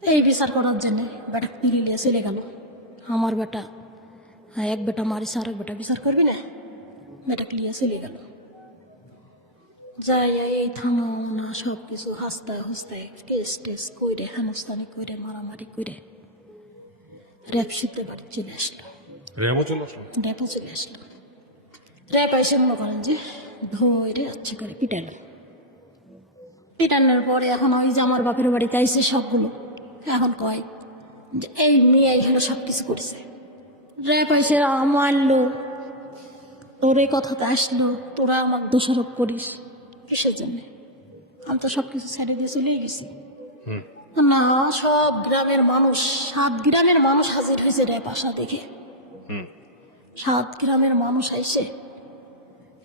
এই বিচার করার জন্য বেটা কিনে নিয়ে চলে গেল। আমার বেটা, হ্যাঁ, এক বেটা মারিছে, আর এক বেটা বিচার করবি না, বেটা ক্লিয়ার চলে গেল। যাই এই থামো না, সব কিছু হাসতায় হাসতায় কেস টেস কইরে, হেনস্তানি কইরে, মারামারি করে র্যাপ শিখতে বাড়ি চলে আসলো। রেমো চলে আসলো। র্যাপও চলে আসলো। র্যাপ এসে মনে করেন যে ধরে আচ্ছা করে পিটালো। পিটানোর পরে এখন ওই যে আমার বাপের বাড়িতে আইসে সবগুলো, এখন কয় যে এই মেয়ে এখানে সব কিছু করছে। র্যাপ এসে মারলো, তোর এই কথাতে আসলো, তোরা আমার দোষারোপ করিস কিসের জন্যে? আমি তো সব কিছু ছেড়ে দিয়ে চলেই গেছি। না, সব গ্রামের মানুষ, 7 গ্রামের মানুষ হাজির হয়েছে র্যাপ আসা দেখে। 7 গ্রামের মানুষ আইসে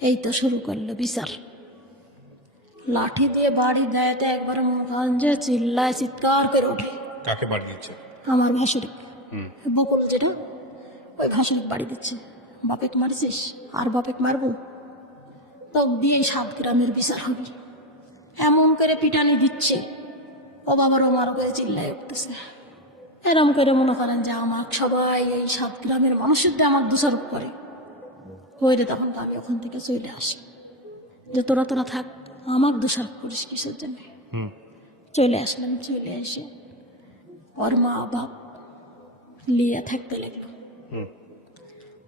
এই তো শুরু করলো বিচার। লাঠি দিয়ে বাড়ি দেয়তে একবার মনে করেন যে চিল্লায়, চিৎকার করে ওঠে। কাকে বাড়ি দিচ্ছে? আমার ভাসুরি, বকুল যেটা, ওই ভাসুরি বাড়ি দিচ্ছে। বাপেক মারছিস আর বাপেক মারবো, তো দিয়ে 7 গ্রামের বিচার হবে। এমন করে পিটানি দিচ্ছে, ও বাবার ও মার করে চিল্লায় উঠতেছে। এরম করে মনে করেন যে আমার সবাই এই 7 গ্রামের মানুষের দিয়ে আমার দোষারোপ করে কইরে। তখন তো আমি ওখান থেকে চলে আসি যে তোরা তোরা থাক, আমার দোষারোপ করিস কিসের জন্য? চলে আসলাম। চলে এসে ওর মা বাপ লিয়ে থাকতে লাগলো।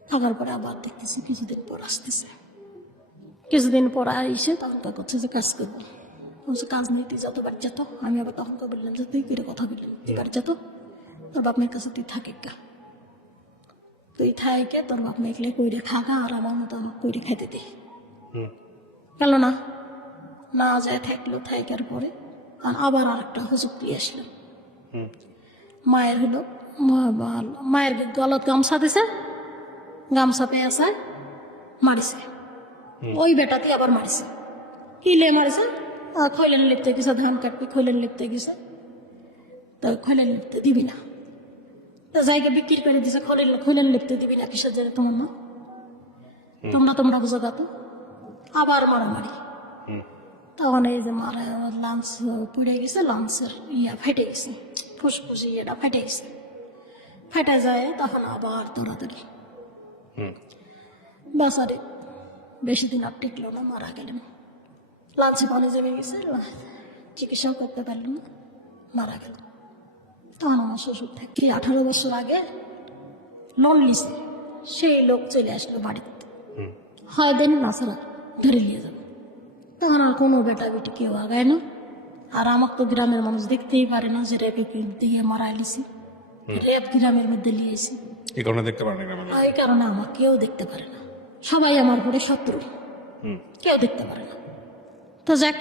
থাকার পরে আবার দেখতেছি কিছুদিন পর আসতেছে। কিছুদিন পর এসে তখন করছে যে কাজ করবো, বলছে কাজ নিয়ে তুই যত বাড়ি যেত। আমি আবার তখন বললাম যে তুই করে কথা বললাম, তুই বাড়ি যেত, তোর বাপ মায়ের কাছে তুই থাকে গা, তুই থাকে তোর বাপ মাইকলে কইরে খাগা, আর আমার মতো আমার কইরে খাইতে দে। গেল না, না যায় থাকলো। থাইকার পরে আর আবার আরেকটা হুজুর দিয়ে আসলো। মায়ের হলো মায়ের গলত গামছা দিছে, গামছা পেয়ে আছে, মারিছে। ওই বেটাতে আবার মারিছে। কিলে মারিছে? খৈলেন লিপতে গেছে, ধান কাটবি, খৈলেন লিপতে গেছে, তো খৈলেন লিপতে দিবি না, তো জায়গা বিক্রি করে দিছে। খৈলেন লিপতে দিবি না কিসের জন্য? তোমার না, তোমরা বুঝো গাতো। আবার মারামারি। তখন এই যে মারা লাঞ্চ পুড়ে গেছে, লাঞ্চের ফেটে গেছে, ফুসফুসি এটা ফেটে গেছে। ফেটে যায় তখন আবার দৌড়াদৌড়ি। বাসারে বেশি দিন আর টিকলো না, মারা গেলেন। লাঞ্চে পানি জমে গেছে, চিকিৎসাও করতে পারলেন না, মারা গেল। তখন আমার শ্বশুর থেকে 18 বছর আগে লোন নিছে, সেই লোক চলে আসলো বাড়িতে। হয় দেন না ছাড়া ধরে নিয়ে যাবো। তখন আর কোনো বেটা বেটি কেউ আগায় না। আর আমাকে তো গ্রামের মানুষ দেখতেই পারে না যে রেপে দিয়ে মারা লিছি, রেপ গ্রামের মধ্যে লিয়েছি। এই কারণে দেখতে পারেন না, এই কারণে আমার কেউ দেখতে পারে না, সবাই আমার পরে শত্রু, কেউ দেখতে পারে না। তো যাক,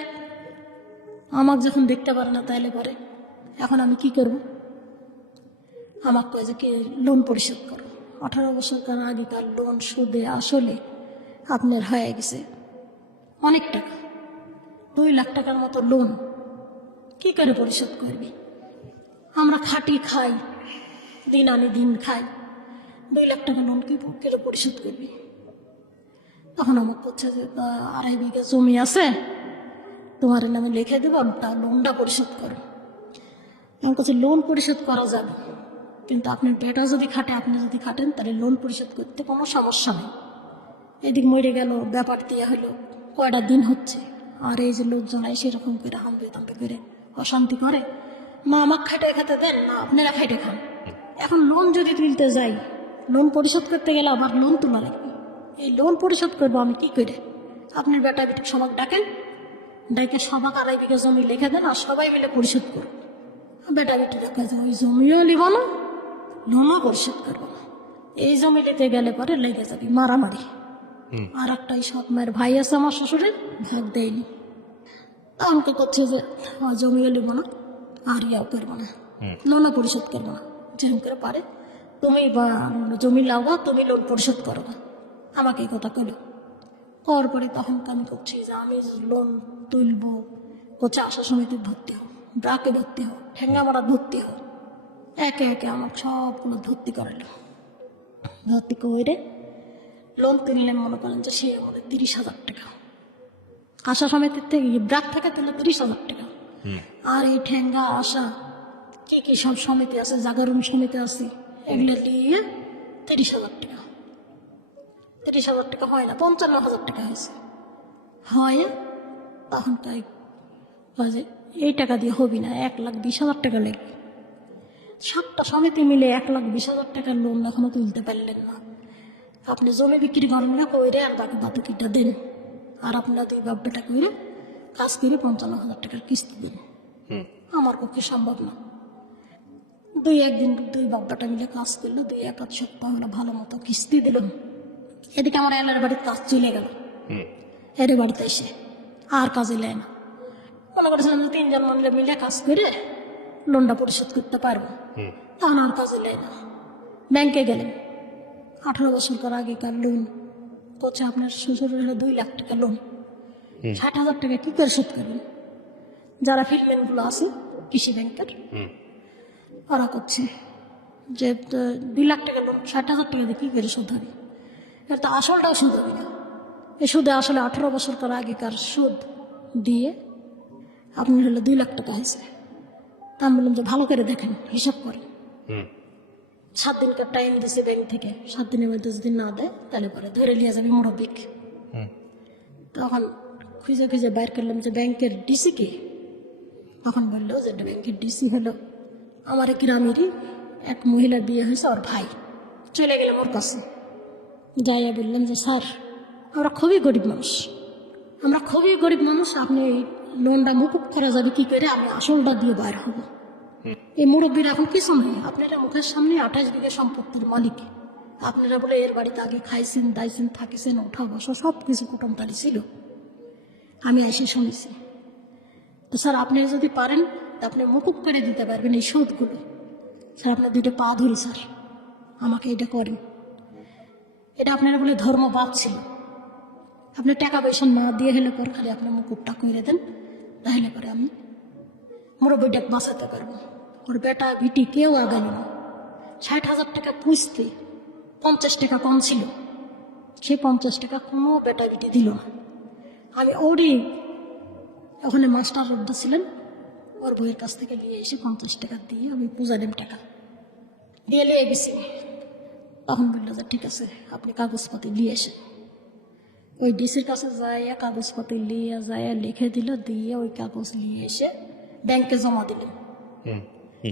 আমাকে যখন দেখতে পারে না তাইলে পরে এখন আমি কি করব? আমাকে কয়ে যে কি লোন পরিশোধ করো। 18 বছর আগেকার লোন সুদে আসলে আপনার হয়ে গেছে অনেক টাকা, 2 লাখ টাকার মতো লোন। কি করে পরিশোধ করবি? আমরা খাটি খাই, দিন আনি দিন খাই, 2 লাখ টাকা লোন কি করে পরিশোধ করবি? তখন আমার করছে যে 2.5 বিঘা জমি আছে, তোমার নামে লিখে দেবো, তা লোনটা পরিশোধ করো। আমার কাছে লোন পরিশোধ করা যাবে, কিন্তু আপনার বেটা যদি খাটে, আপনি যদি খাটেন, তাহলে লোন পরিশোধ করতে কোনো সমস্যা নেই। এদিক মরে গেল, ব্যাপার দিয়ে হলো, কয়টা দিন হচ্ছে, আর এই যে লোকজন সেরকম করে হাম্পে তাম্পে করে অশান্তি করে, না আমাকে খাইটে খেতে দেন, না আপনারা খাইটে খান। এখন লোন যদি তুলতে যাই, লোন পরিশোধ করতে গেলে আবার লোন তোলা লাগবে। এই লোন পরিশোধ করবো আমি কি করে? আপনার বেটা বেটি সবাক ডাকেন, ডাকে সবাক 2.5 বিঘা জমি লিখে দেন আর সবাই মিলে পরিশোধ করুন। বেটা বেটি দেখা যায় ওই জমিও নিব না, লোনও পরিশোধ করবো না। এই জমি নিতে গেলে পরে লেগে যাবে মারামারি। আর একটা সৎ মায়ের ভাই আছে আমার শ্বশুরের, ভাগ দেয়নি। আমাকে করছে যে জমিও নিব না আর ইয়াও করবো না, লোনও পরিশোধ করবো না। যেমন করে পারে তুমি বা জমি লাগাও, তুমি লোন পরিশোধ করো না, আমাকে এই কথা কইল। করার পরে তখন আমি করছি যে আমি লোন তুলবো, করছে আশা সমিতি ভর্তি হও, ব্রাকে ভর্তি হও, ঠেঙ্গামারা ভর্তি হও। একে একে আমার সবগুলো ভর্তি করালো। ভর্তি করে লোন তুললেন মনে করেন যে সে আমাদের 30,000 টাকা। আশা সমিতির থেকে ব্রাক থেকে তুলে 30,000 টাকা। আর এই ঠেঙ্গা আশা কি কি সব সমিতি আছে, জাগরণ সমিতি আছে, এগুলো দিয়ে 30,000 টাকা। 30,000 টাকা হয় না, 55,000 টাকা হয়েছে। হয় তখন তাই যে এই টাকা দিয়ে হবি না, 1,20,000 টাকা লাগবে। 7টা সমিতি মিলে 1,20,000 টাকার লোন এখনো তুলতে পারলেন না। আপনি জমি বিক্রি করেন না কইরে আর বাকি বাতুকিটা দেন, আর আপনার 2 বাপ বেটা কইরে কাজ করে 55,000 টাকার কিস্তি দিন। আমার পক্ষে সম্ভব না। 2-1 দিন 2 বাপ বেটা মিলে কাজ করলো, 2-1 সপ্তাহ হলো ভালো মতো কিস্তি দিল। এদিকে আমার এলার বাড়ির কাজ চলে গেল। এর বাড়িতে এসে আর কাজে নেয় না। মনে করেছিলাম যে 3 জন মিলে কাজ করে লোনটা পরিশোধ করতে পারবো, তখন আর কাজে নেয় না। ব্যাংকে গেলেন, 18 বছর পর আগেকার লোন করছে আপনার শ্বশুরের হলো 2 লাখ টাকা লোন। 60,000 টাকা কি করে শোধ করবেন? যারা ফিল্ডম্যানগুলো আছে কৃষি ব্যাংকের, ওরা করছে যে 2 লাখ টাকা লোন 60,000 টাকা দিয়ে কি করে শোধ হবে? এর তো আসলটাও সুদ হবে না। এই সুদে আসলে 18 বছর পর আগেকার সুদ দিয়ে আপনার হলো 2 লাখ টাকা হয়েছে। তা আমি বললাম যে ভালো করে দেখেন, হিসাব করেন। 7 দিনকার টাইম দিছে ব্যাংক থেকে, 7 দিনের মধ্যে যদি না দেয় তাহলে পরে ধরে নিয়ে যাবে মুরব্বিক। তখন খুঁজে খুঁজে বাইর করলাম যে ব্যাংকের ডিসি কে। তখন বললো যে ব্যাংকের ডিসি হলো আমার গ্রামেরই এক মহিলার বিয়ে হয়েছে, ওর ভাই। চলে গেলাম ওর কাছে, যাইয়া বললাম যে স্যার আমরা খুবই গরিব মানুষ, আমরা খুবই গরিব মানুষ, আপনি এই লোনটা মুকুব করা যাবে কি করে? আমি আসলটা দিয়ে বাইর হবো। এই মুরব্বীর এখন কিছু নেই, আপনারা মুখের সামনে 28 বিঘা সম্পত্তির মালিক। আপনারা বলে এর বাড়িতে আগে খাইছেন, দাইছেন, থাকিছেন, ওঠা বসা সব কিছু কুটুমতালি ছিল। আমি এসে শুনেছি। তো স্যার আপনি যদি পারেন তা আপনি মুকুব করে দিতে পারবেন এই সুদগুলো। স্যার আপনার 2টা পা ধরি স্যার, আমাকে এটা করেন। এটা আপনারা বলে ধর্মবাদ ছিল। আপনি টাকা পয়সা না দিয়ে হলে পর খালি আপনার মুকুবটা করে দেন, তাহলে পরে আমি মুরব্বীটাকে বাঁচাতে পারবো। ওর বেটা বিটি কেউ আগাল না। 60,000 টাকা পুষতে 50 টাকা কম ছিল, সেই 50 টাকা কোনো বেটা বিটি দিল না। আমি ওরই ওখানে মাস্টার রোডটা ছিলেন, ওর বইয়ের কাছ থেকে নিয়ে এসে 50 টাকা দিয়ে আমি পূজালাম, টাকা দিয়ে নিয়ে গেছি। তখন বললো যে ঠিক আছে আপনি কাগজপাতি নিয়ে এসে। ওই ডিসির কাছে যাইয়া কাগজপাতি নিয়ে যাইয়া লিখে দিল, দিয়ে ওই কাগজ নিয়ে এসে ব্যাংকে জমা দিলেন।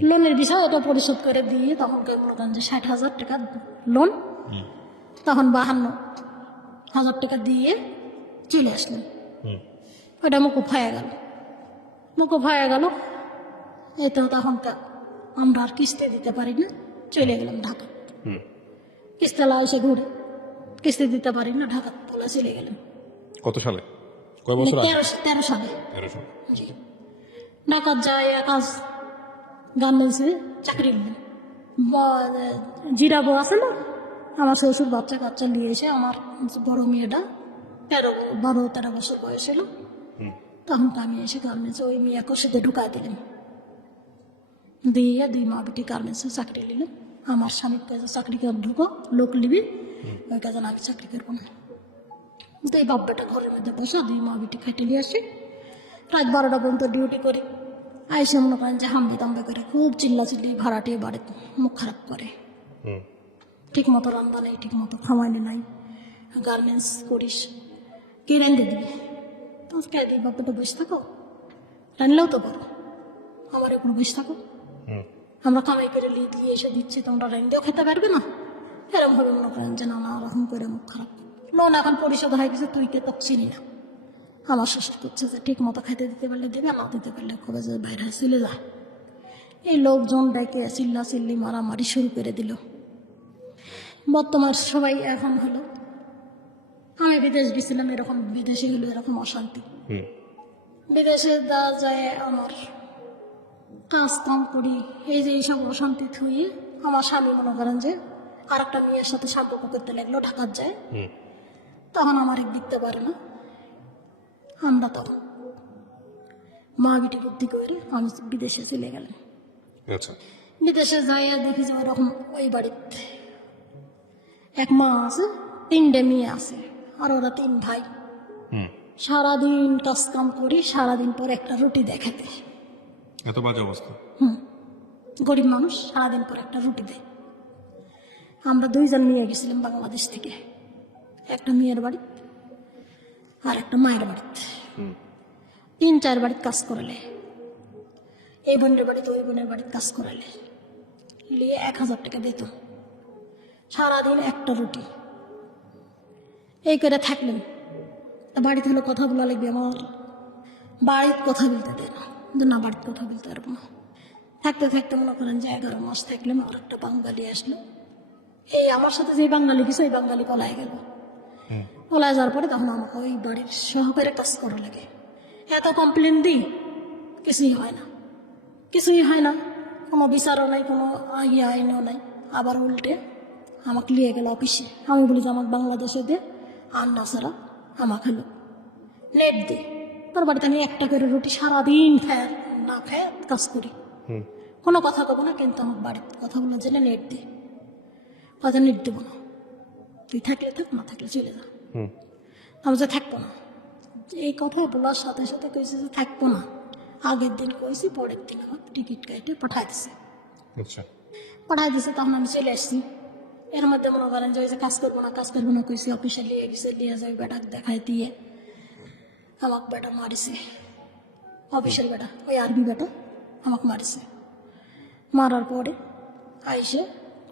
লোনের বিষয় ওটা পরিশোধ করে দিয়ে তখন মনে করেন যে 60,000 টাকা লোন, তখন 52,000 টাকা দিয়ে চলে আসলেন। ওটা মুকুব হয়ে গেল। মুকুব হয়ে গেল, এই তো তখন আমরা আর কিস্তি দিতে পারি না, চলে গেলাম ঢাকা। কিস্তিলা এসে ঘুরে কিস্তি দিতে পারি না, ঢাকা বলে চলে গেলাম। কত সালে, কয় বছর আগে? 13 সালে। 13 সালে। জি। ঢাকা যায় কাজ গার্মেন্টসে চাকরি নিলেন। জিরাবো আছে না, আমার শ্বশুর বাচ্চা কাচ্চা নিয়ে এসে আমার বড় মেয়েটা 12-13 বছর বয়স হলো, তখন তো আমি এসে গার্মেন্টসে ওই মেয়েকে সাথে ঢুকাই দিলাম, দিয়ে 2 মা বেটি গার্মেন্টসে চাকরি নিলাম। আমার স্বামীর কাছে চাকরি করে ঢুকো, লোক নিবি, ওই কাজে আমি চাকরি করবো না। 2 বাপ বেটা ঘরের মধ্যে বসে 2 মা বেটি খাইতে নিয়ে আসি, রাত 12টা পর্যন্ত ডিউটি করি। আইসে মনে করেন যে হাম্বি তাম্বি করে খুব চিল্লাচিল্লি, ভাড়াটিয়ে বাড়িতে মুখ খারাপ করে। ঠিক মতো রান্না নেই, ঠিক মতো খাওয়াইলে নাই। গার্মেন্টস করিস কে রেঁধে দিবি? তো কায়দি বাপে তো বসে থাকো, রানলেও তো পারো, আমার একটু বসে থাকো, আমরা কামাই করে দিয়ে এসে দিচ্ছি, তোমরা রান দিয়েও খেতে পারবে না। এরকম ভাবে মনে করেন যে নানা রকম করে মুখ খারাপ। লোন এখন পরিশোধ হয়ে গেছে, তুই কে তোকে চিনি না। আমার শ্বশুর করছে যে ঠিক মতো খাইতে দিতে পারলে দেবে, না দিতে পারলে খুবই যে বাইরে চলে যা। এই লোকজন ডেকে চিল্লা চিল্লি মারামারি শুরু করে দিল। বর্তমান সবাই এখন হলো, আমি বিদেশ গেছিলাম, এরকম বিদেশে হলো এরকম অশান্তি। বিদেশে যা যায় আমার কাজ কাম করি, এই যে এইসব অশান্তি থুয়ে আমার স্বামী মনে করেন যে আর একটা মেয়ের সাথে সম্পর্ক করতে লাগলো, ঢাকার যায়। তখন আমার দিতে পারে না, আমরা তখন মা বিটি বুদ্ধি করে আমি বিদেশে চলে গেলাম। আচ্ছা, বিদেশে যাই দেখি যে ওরকম ওই বাড়িতে এক মা আছে, 3টে মেয়ে আছে, আর ওরা 3 ভাই। সারাদিন কাজ কাম করি, সারাদিন পর একটা রুটি দেখাতে। এত বাজে অবস্থা। গরিব মানুষ, সারাদিন পর একটা রুটি দেয়। আমরা 2 জন নিয়ে গেছিলাম বাংলাদেশ থেকে, একটা মেয়ের বাড়ি আর একটা মায়ের বাড়িতে। 3-4 বাড়িতে কাজ করালে, এই বোনের বাড়িতে ওই বোনের বাড়িতে কাজ করালে নিয়ে 1000 টাকা দিত, সারাদিন একটা রুটি। এই করে থাকলেন। বাড়িতে হলো কথা বলা লাগবে, আমার বাড়িতে কথা বলতে দেয় না, না বাড়িতে কথা বলতে পারবো না। থাকতে থাকতে মনে করেন যে 11 মাস থাকলাম, আর একটা বাঙালি আসলো। এই আমার সাথে যে বাঙালি গেছে, ওই বাঙালি পলায় গেল। পলায় যাওয়ার পরে তখন আমাকে ওই বাড়ির সহকারে কাজ করা লাগে। এত কমপ্লেন দিই, কিছুই হয় না, কিছুই হয় না, কোনো বিচারও নাই, কোনো আইনও নাই। আবার উল্টে আমাকে নিয়ে গেল অফিসে। আমি বলি যে আমাকে বাংলাদেশে দে, আর না ছাড়া আমাকে হলো নেট দে। তোর বাড়িতে আমি একটা করে রুটি সারাদিন খায় না খায় কাজ করি, কোনো কথা কব না, কিন্তু আমার বাড়িতে কথা বলার জন্য নেট দে। কথা নেট দেবো না, তুই থাকলে থাক, না থাকলে চলে যা। আমি যে থাকবো না, এই কথা বলার সাথে সাথে কইছে যে থাকবো না। আগের দিন কইছি, পরের দিন আমার টিকিট কেটে পাঠাই দিছে। আচ্ছা, পাঠাই দিছে, তখন আমি চলে আসছি। এর মধ্যে মনে করেন যে ওই যে কাজ করবো না, কাজ করবো না কইছি, অফিসে নিয়ে গেছে, নিয়ে যাই বেটা দেখাই দিয়ে আমাকে বেটা মারিছে। অফিসের বেটা, ওই আরবি বেটা আমাকে মারিছে। মারার পরে আইসে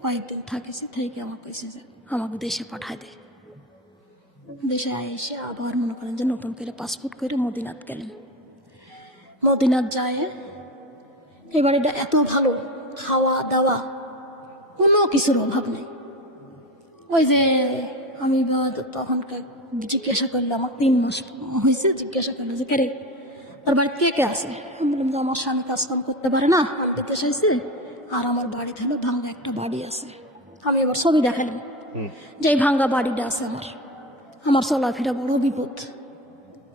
কয়েকদিন থাকেছে, থেকে আমাকে কইছে যে আমাকে দেশে পাঠাই দে। দেশে আইসে আবার মনে করেন যে নতুন করে পাসপোর্ট করে মদিনাত গেলেন। মদিনাত যায়, এই বাড়িটা এত ভালো, খাওয়া দাওয়া কোনো কিছুর অভাব নেই। ওই যে আমি তখন জিজ্ঞাসা করলাম, আমার 3 মাস হয়েছে, জিজ্ঞাসা করলো যে কে রে তার বাড়িতে কে কে আছে। আমি বললাম যে আমার স্বামী কাজকাম করতে পারে না, আমি বিদেশ আইছি, আর আমার বাড়িতে হলো ভাঙ্গা একটা বাড়ি আছে। আমি এবার ছবি দেখালাম যে এই ভাঙ্গা বাড়িটা আছে, আমার চলাফেরা বড় বিপদ।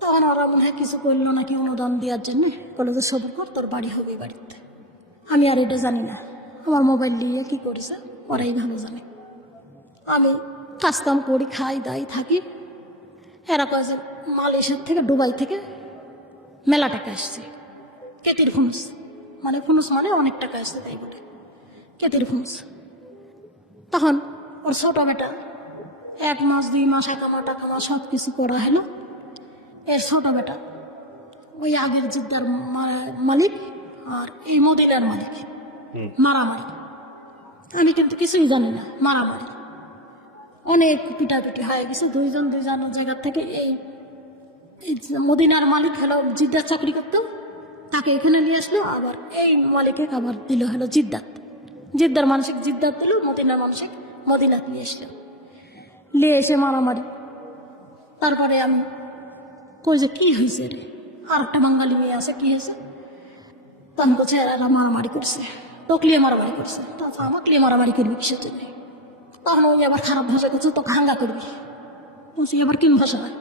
তখন ওরা মনে হয় কিছু করলো নাকি অনুদান দেওয়ার জন্য, বলে যে সবর কর, তোর বাড়ি হবে বাড়িতে। আমি আর এটা জানি না, আমার মোবাইল নিয়ে কি করেছে ওরাই ভালো জানে। আমি কাজকাম করি, খাই দাই থাকি। এরা কয় যে মালয়েশিয়ার থেকে, দুবাই থেকে মেলা টাকা আসছে, কেতির খুনুস, মানে খুনুস মানে অনেক টাকা আসছে, তাই বলে কেতির খুনুস। তখন ওর ছোট বেটা 1 মাস 2 মাস একামা টাকামা সব কিছু করা হলো। এর ছোট বেটা ওই আগের জিদ্দার মালিক আর এই মদিনার মালিক মারামারি। আমি কিন্তু কিছুই জানি না, মারামারি অনেক পিটাপিটি হয়ে গেছে। 2 জন 2 জনের জায়গা থেকে এই মদিনার মালিক হলো জিদ্দার চাকরি করতো, তাকে এখানে নিয়ে আসলো। আবার এই মালিকে আবার দিল হলো জিদ্দার মানসিক জিদ্দার দিল, মদিনার মানসিক মদিনাত নিয়ে আসলো। নিয়ে এসে মারামারি। তারপরে আমি কই যে কি হয়েছে রে, আর একটা বাঙালি মেয়ে আছে, কি হয়েছে? তখন বলছে এরা মারামারি করছে, তোকে নিয়ে মারামারি করছে। তাছাড়া আমাকে নিয়ে মারামারি করবি কিসের জন্য? তখন ওই আবার খারাপ ভাষা করছে, তোকে হাঙ্গা করবি। বলছি এবার কিন ভাষা হয়,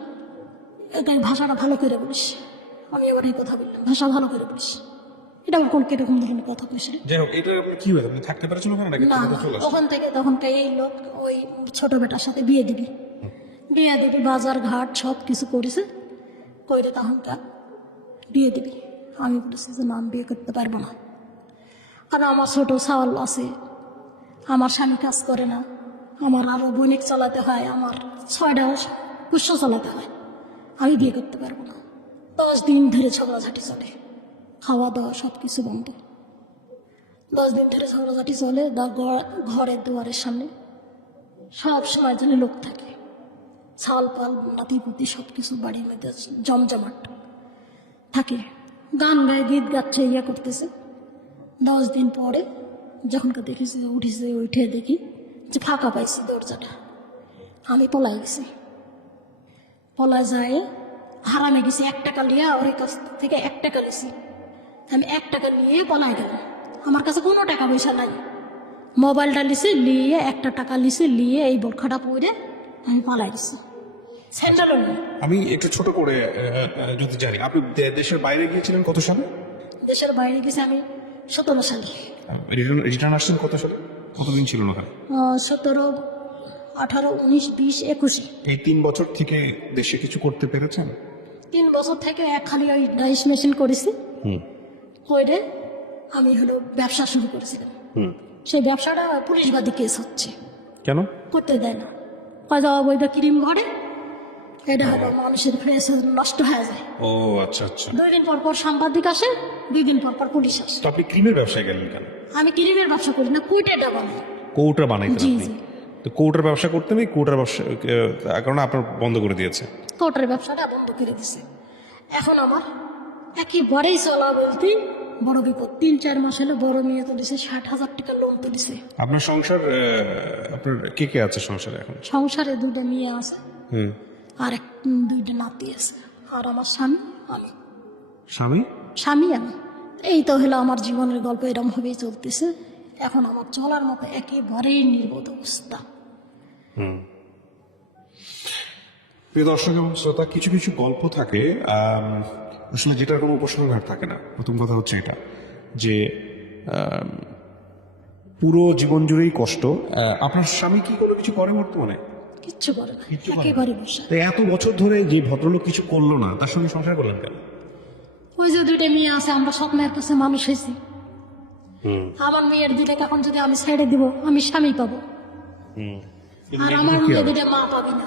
এটাই ভাষাটা ভালো করে বলিস। আমি এবার এই কথা বললাম, ভাষা ভালো করে বলিস। এটা আমার কোন কিরকম ধরনের কথা কইছে রে? যাই হোক, এটা আপনার কি হয়, আপনি থাকতে পারছেন ওখানে নাকি না, চলে আসছেন? তখনকে এই লোক ওই ছোট বেটার সাথে বিয়ে দিবি, বাজার ঘাট সব কিছু করেছে, করে তখনকার বিয়ে দিবি। আমি বলেছি যে না, আমি বিয়ে করতে পারবো না, কারণ আমার ছোট চাওয়াল আছে, আমার স্বামী কাজ করে না, আমার আরো বণিক চালাতে হয়, আমার 6টা পুষ্য চালাতে হয়, আমি বিয়ে করতে পারবো না। 10 দিন ধরে ঝগড়াঝাটি চলে, খাওয়া দাওয়া সব কিছু বন্ধ। 10 দিন ধরে ঝগড়াঝাটি চলে, ঘরের দুয়ারের সামনে সব সময় যেন লোক থাকে, ছাল পাল নাতিপুতি সব কিছু বাড়ির মধ্যে জমজমাট থাকে, গান গায়ে গীত গাচ্ছে, ইয়ে করতেছে। 10 দিন পরে যখন দেখেছি উঠে দেখি যে ফাঁকা পাইছি দরজাটা, আমি পলাই গেছি। পলা যায় হারামে গেছি, 1 টাকা নিয়ে ওর কাছ থেকে 1 টাকা নিয়েছি। আমি 1 টাকা নিয়ে পলাই গেলাম, আমার কাছে কোনো টাকা পয়সা নাই। মোবাইলটা লিছে, নিয়ে 1 টাকা লিছে, নিয়ে এই বোরখাটা পরে আমি পালাই গেছি। স্যান্ডেলও নেই। আমি একটু ছোট করে যদি জানি, আপনি দেশের বাইরে গিয়েছিলেন কত সালে? দেশের বাইরে গেছি আমি 17 সালে। রিটার্ন আসছেন কত সালে? কতদিন ছিলেন ওখানে? 17, 18, 19, 20, 21। এই 3 বছর থেকে দেশে কিছু করতে পেরেছেন? 3 বছর থেকে খালি ওই রাইস মেশিন করেছি। করে আমি ব্যবসা শুরু করেছিলাম। সেই ব্যবসাটা পুলিশবাদী কেস হচ্ছে, কেন করতে দেয় না। কয় যাওয়া বইটা ক্রিম ঘরে, এটা মানুষের ফ্রেশ নষ্ট হয়ে যায়। ও আচ্ছা আচ্ছা। 2 দিন পর পর সাংবাদিক আসে, 2 দিন পর পর পুলিশ আসে। তো আপনি ক্রিমের ব্যবসায় গেলেন কেন? আমি ক্রিমের ব্যবসা করি না, কুইটেটা বানাই। কৌটা বানাইতেন জি, আপনি? জি। তো কৌটার ব্যবসা করতেন, এই কৌটার ব্যবসা কারণ আপনার বন্ধ করে দিয়েছে। কোটার ব্যবসাটা বন্ধ করে দিছে। এখন আমার একেবারেই চলা বলতে বড় বিপদ। 3-4 মাস হলো বড় মেয়ে তুলিছে, 60,000 টাকা লোন তুলিছে। আপনার সংসার, আপনার কে কে আছে সংসারে এখন? সংসারে 2টা মেয়ে আছে, হুম। আর 2টা নাতি আছে, আর আমার স্বামী, আমি। স্বামী? আমি এই তো হলো আমার জীবনের গল্প, এরকম ভাবেই চলতেছে। এখন আমার চলার মতো একেবারেই নির্বোধ অবস্থা। প্রিয় দর্শক এবং শ্রোতা, কিছু কিছু গল্প থাকে আসলে যেটার কোনো উপসংহার থাকে না। প্রথম কথা হচ্ছে এটা যে পুরো জীবন জুড়েই কষ্ট। আপনার স্বামী কি কোনো কিছু করে বর্তমানে? কিচ্ছু করে না, কিচ্ছু করে না। একেবারে বসে। তো এত বছর ধরে যে ভদ্রলোক কিছু করলো না, তার সঙ্গে সংসার করলেন কেন? ওই যে 2টা মেয়ে আছে, আমরা সব মেয়ের কাছে মানুষ হয়েছি। আমার মেয়ের 2টা এখন যদি আমি ছেড়ে দিব, আমি স্বামী পাবো, আর আমার মেয়ে 2টা মা পাবি না।